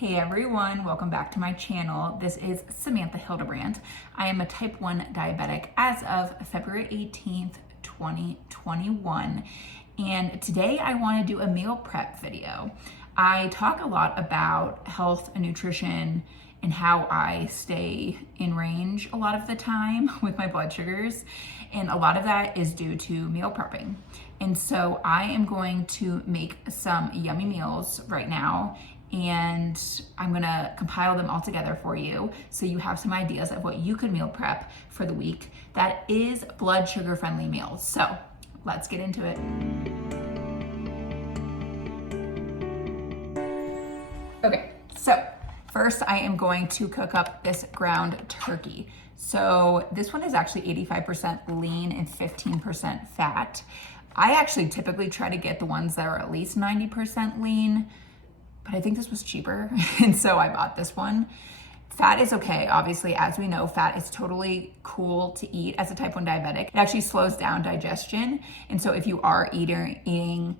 Hey everyone, welcome back to my channel. This is Samantha Hildebrand. I am a type 1 diabetic as of February 18th, 2021. And today I want to do a meal prep video. I talk a lot about health and nutrition and how I stay in range a lot of the time with my blood sugars. And a lot of that is due to meal prepping. And so I am going to make some yummy meals right now, and I'm gonna compile them all together for you so you have some ideas of what you could meal prep for the week that is blood sugar friendly meals. So let's get into it. Okay, so first I am going to cook up this ground turkey. So this one is actually 85% lean and 15% fat. I actually typically try to get the ones that are at least 90% lean, but I think this was cheaper, and so I bought this one. Fat is okay, obviously, as we know, fat is totally cool to eat as a type 1 diabetic. It actually slows down digestion, and so if you are eating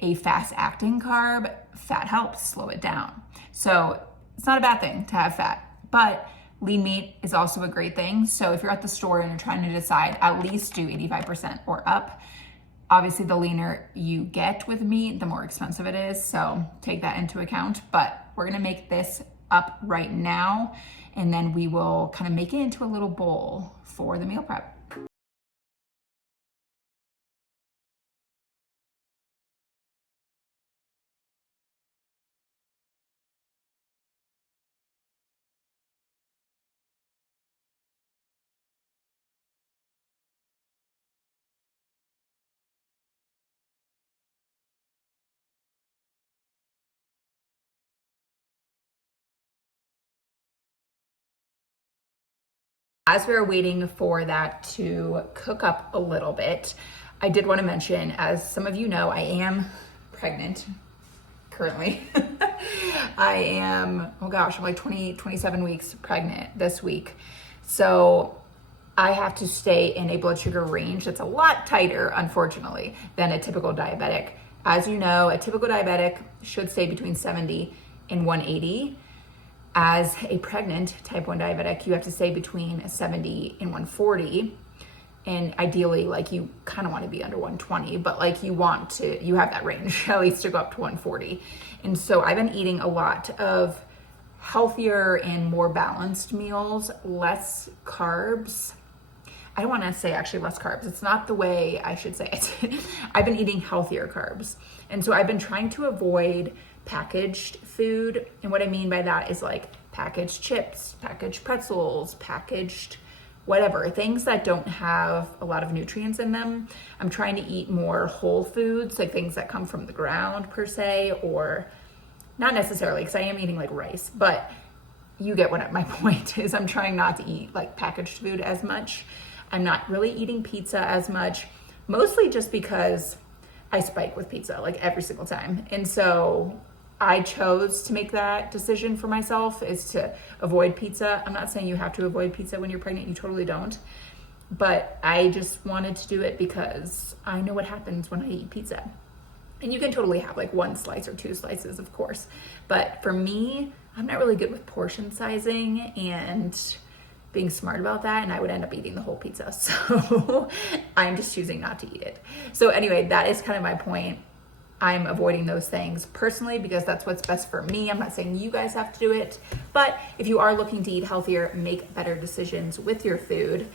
a fast-acting carb, fat helps slow it down. So it's not a bad thing to have fat, but lean meat is also a great thing. So if you're at the store and you're trying to decide, at least do 85% or up. Obviously, the leaner you get with meat, the more expensive it is, so take that into account. But we're gonna make this up right now, and then we will kind of make it into a little bowl for the meal prep. As we were waiting for that to cook up a little bit, I did want to mention, as some of you know, I am pregnant currently. I am, oh gosh, I'm like 27 weeks pregnant this week. So I have to stay in a blood sugar range that's a lot tighter, unfortunately, than a typical diabetic. As you know, a typical diabetic should stay between 70 and 180. As a pregnant type 1 diabetic, you have to stay between 70 and 140. And ideally, like, you kind of want to be under 120, but like you have that range at least to go up to 140. And so I've been eating a lot of healthier and more balanced meals, less carbs. I don't want to say actually less carbs. It's not the way I should say it. I've been eating healthier carbs. And so I've been trying to avoid packaged food. And what I mean by that is like packaged chips, packaged pretzels, packaged whatever, things that don't have a lot of nutrients in them. I'm trying to eat more whole foods, like things that come from the ground per se, or not necessarily, because I am eating like rice, but you get what my point is. I'm trying not to eat like packaged food as much. I'm not really eating pizza as much, mostly just because I spike with pizza like every single time. And so I chose to make that decision for myself, is to avoid pizza. I'm not saying you have to avoid pizza when you're pregnant, you totally don't. But I just wanted to do it because I know what happens when I eat pizza. And you can totally have like one slice or two slices, of course. But for me, I'm not really good with portion sizing and being smart about that, and I would end up eating the whole pizza. So I'm just choosing not to eat it. So anyway, that is kind of my point. I'm avoiding those things personally because that's what's best for me. I'm not saying you guys have to do it, but if you are looking to eat healthier, make better decisions with your food,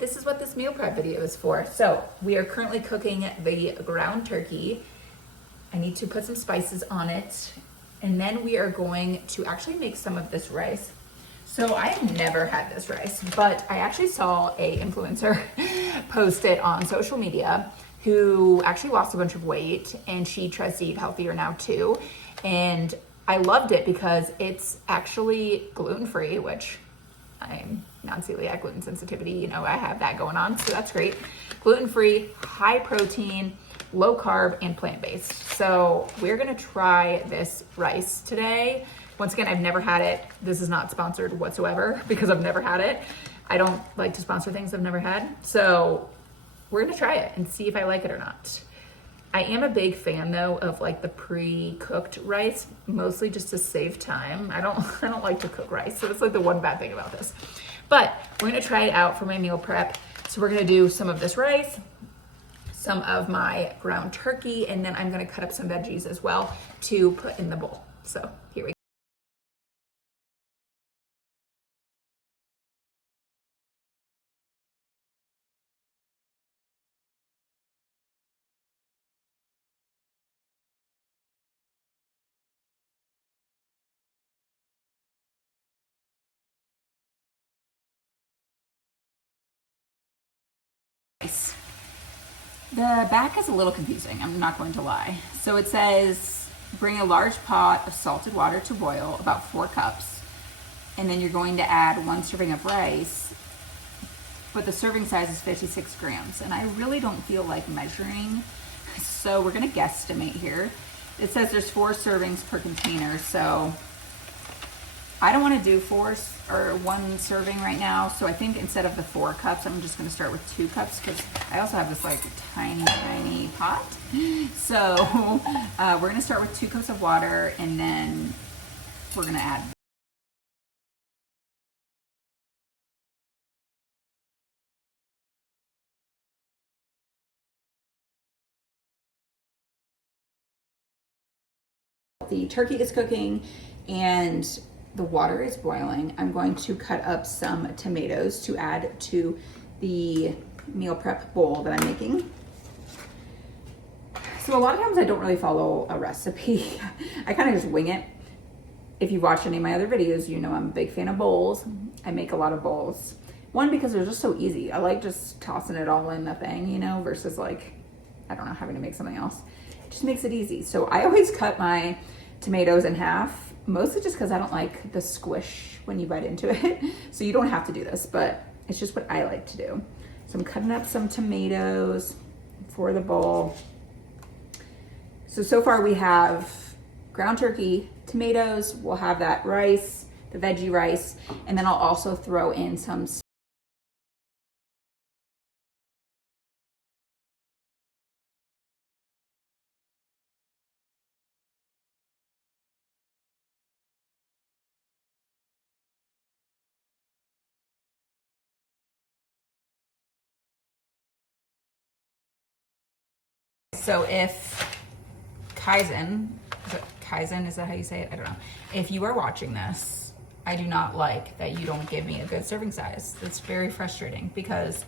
this is what this meal prep video is for. So we are currently cooking the ground turkey. I need to put some spices on it, and then we are going to actually make some of this rice. So I've never had this rice, but I actually saw a influencer post it on social media who actually lost a bunch of weight, and she tries to eat healthier now too. And I loved it because it's actually gluten-free, which I'm non-celiac, gluten sensitivity, you know, I have that going on, so that's great. Gluten-free, high protein, low carb, and plant-based. So we're gonna try this rice today. Once again, I've never had it. This is not sponsored whatsoever because I've never had it. I don't like to sponsor things I've never had. So we're gonna try it and see if I like it or not. I am a big fan though of like the pre-cooked rice, mostly just to save time. I don't like to cook rice, so that's like the one bad thing about this. But we're gonna try it out for my meal prep. So we're gonna do some of this rice, some of my ground turkey, and then I'm gonna cut up some veggies as well to put in the bowl. So here we go. The back is a little confusing, I'm not going to lie. So it says, bring a large pot of salted water to boil, about 4 cups, and then you're going to add 1 serving of rice, but the serving size is 56 grams, and I really don't feel like measuring, so we're gonna guesstimate here. It says there's 4 servings per container, so I don't want to do 1 serving right now, so I think instead of the 4 cups, I'm just going to start with 2 cups because I also have this like tiny pot. So we're going to start with 2 cups of water, and then we're going to add the turkey is cooking and the water is boiling. I'm going to cut up some tomatoes to add to the meal prep bowl that I'm making. So a lot of times I don't really follow a recipe. I kind of just wing it. If you've watched any of my other videos, you know I'm a big fan of bowls. I make a lot of bowls. One, because they're just so easy. I like just tossing it all in the thing, you know, versus like, I don't know, having to make something else. It just makes it easy. So I always cut my tomatoes in half, mostly just because I don't like the squish when you bite into it. So you don't have to do this, but it's just what I like to do. So I'm cutting up some tomatoes for the bowl. So far we have ground turkey, tomatoes, we'll have that rice, the veggie rice, and then I'll also throw in some So if Kaizen, is that how you say it? I don't know. If you are watching this, I do not like that you don't give me a good serving size. It's very frustrating because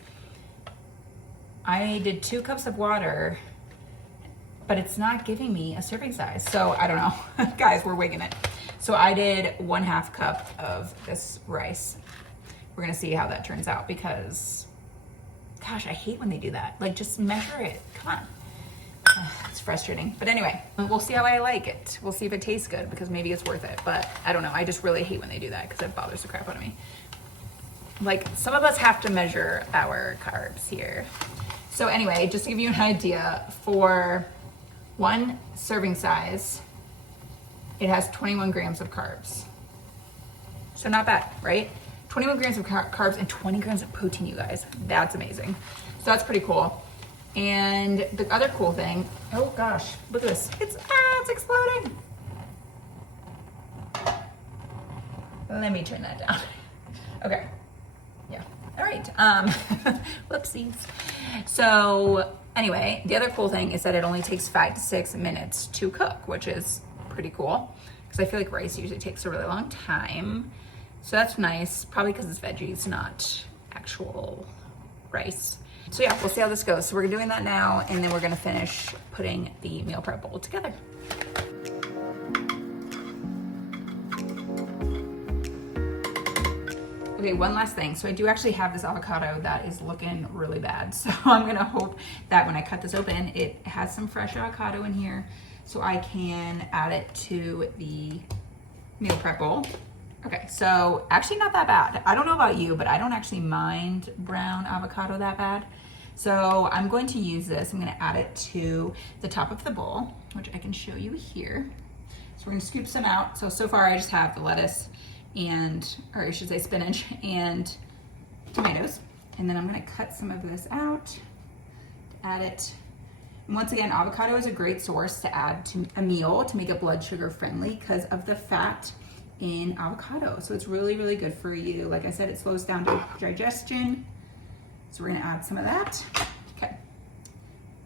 I did 2 cups of water, but it's not giving me a serving size. So I don't know. Guys, we're winging it. So I did 1/2 cup of this rice. We're gonna see how that turns out because, gosh, I hate when they do that. Like, just measure it, come on. It's frustrating, but anyway, we'll see how I like it. We'll see if it tastes good because maybe it's worth it, but I don't know. I just really hate when they do that because it bothers the crap out of me. Like, some of us have to measure our carbs here. So anyway, just to give you an idea, for 1 serving size, it has 21 grams of carbs. So not bad, right? 21 grams of carbs and 20 grams of protein, you guys. That's amazing. So that's pretty cool. And the other cool thing, oh gosh, look at this. It's exploding. Let me turn that down. Okay, yeah, all right, whoopsies. So anyway, the other cool thing is that it only takes 5 to 6 minutes to cook, which is pretty cool because I feel like rice usually takes a really long time. So that's nice, probably because it's veggies, not actual rice. So yeah, we'll see how this goes. So we're doing that now, and then we're gonna finish putting the meal prep bowl together. Okay, one last thing. So I do actually have this avocado that is looking really bad. So I'm gonna hope that when I cut this open, it has some fresh avocado in here so I can add it to the meal prep bowl. Okay, so actually not that bad. I don't know about you, but I don't actually mind brown avocado that bad. So I'm going to use this. I'm gonna add it to the top of the bowl, which I can show you here. So we're gonna scoop some out. So far I just have the lettuce and, or I should say spinach and tomatoes. And then I'm gonna cut some of this out, add it And once again, avocado is a great source to add to a meal to make it blood sugar friendly because of the fat in avocado. So it's really, really good for you. Like I said, it slows down digestion. So we're gonna add some of that. Okay,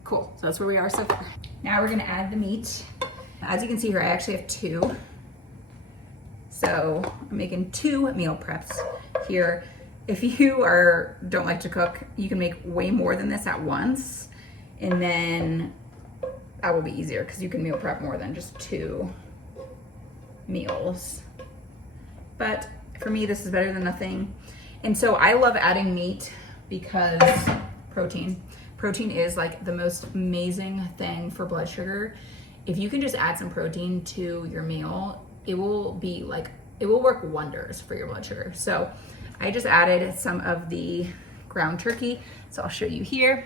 cool. So that's where we are so far. Now we're gonna add the meat. As you can see here, I actually have 2. So I'm making 2 meal preps here. If you don't like to cook, you can make way more than this at once. And then that will be easier because you can meal prep more than just 2 meals. But for me, this is better than nothing. And so I love adding meat because protein is like the most amazing thing for blood sugar. If you can just add some protein to your meal, it will work wonders for your blood sugar. So I just added some of the ground turkey. So I'll show you here.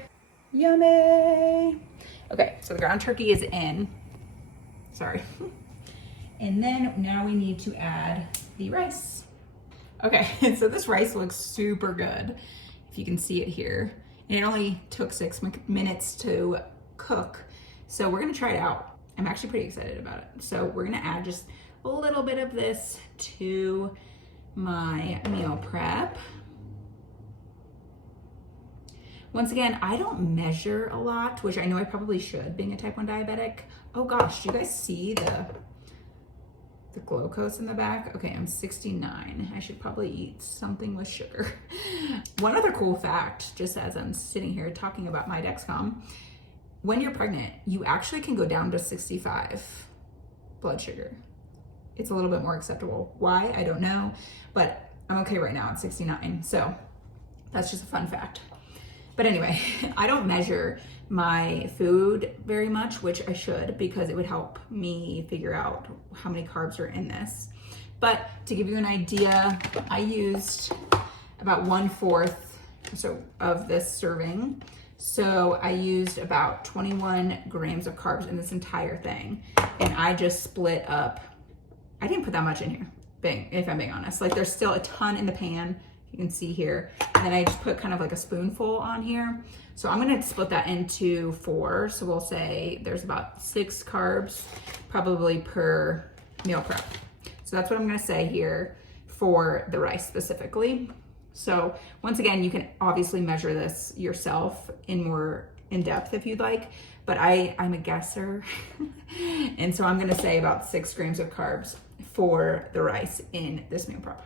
Yummy. Okay, so the ground turkey is in. Sorry. And then now we need to add the rice. Okay, so this rice looks super good. If you can see it here. And it only took 6 minutes to cook. So we're gonna try it out. I'm actually pretty excited about it. So we're gonna add just a little bit of this to my meal prep. Once again, I don't measure a lot, which I know I probably should, being a type 1 diabetic. Oh gosh, do you guys see the glucose in the back? Okay, I'm 69. I should probably eat something with sugar. One other cool fact, just as I'm sitting here talking about my Dexcom, when you're pregnant, you actually can go down to 65 blood sugar. It's a little bit more acceptable. Why? I don't know, but I'm okay right now at 69. So that's just a fun fact. But anyway, I don't measure my food very much, which I should, because it would help me figure out how many carbs are in this. But to give you an idea, I used about 1/4 of this serving. So I used about 21 grams of carbs in this entire thing. And I just split up, I didn't put that much in here, if I'm being honest. Like there's still a ton in the pan, you can see here. And then I just put kind of like a spoonful on here. So I'm gonna split that into 4. So we'll say there's about 6 carbs probably per meal prep. So that's what I'm gonna say here for the rice specifically. So once again, you can obviously measure this yourself more in depth if you'd like, but I'm a guesser. And so I'm gonna say about 6 grams of carbs for the rice in this meal prep.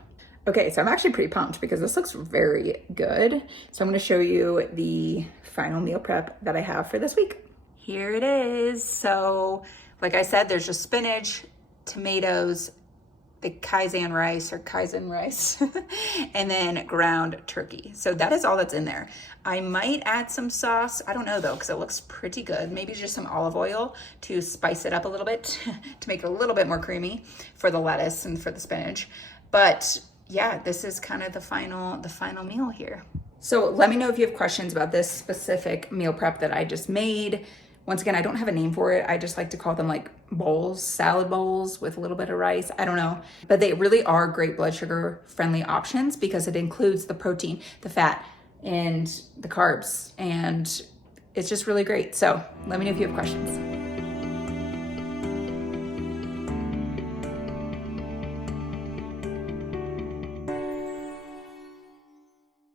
Okay, so I'm actually pretty pumped because this looks very good. So I'm gonna show you the final meal prep that I have for this week. Here it is. So like I said, there's just spinach, tomatoes, the kaizen rice, and then ground turkey. So that is all that's in there. I might add some sauce. I don't know though, because it looks pretty good. Maybe just some olive oil to spice it up a little bit, to make it a little bit more creamy for the lettuce and for the spinach. But yeah, this is kind of the final meal here. So let me know if you have questions about this specific meal prep that I just made. Once again, I don't have a name for it. I just like to call them like bowls, salad bowls with a little bit of rice. I don't know, but they really are great blood sugar friendly options because it includes the protein, the fat, and the carbs, and it's just really great. So let me know if you have questions.